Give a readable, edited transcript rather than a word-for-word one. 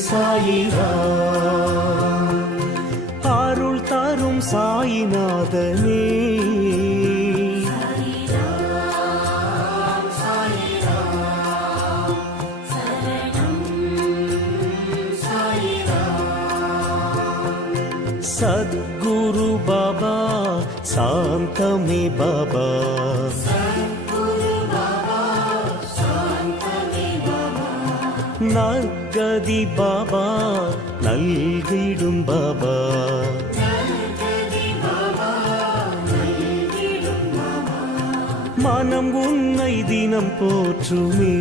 சாயிரா அருள் தரும் சாயிநாதனே சத்குரு பாபா சாந்தமே பாபா நற்கதி பாபா நல்கிடும் பாபா மனம் உன்னை தினம் போற்றுமே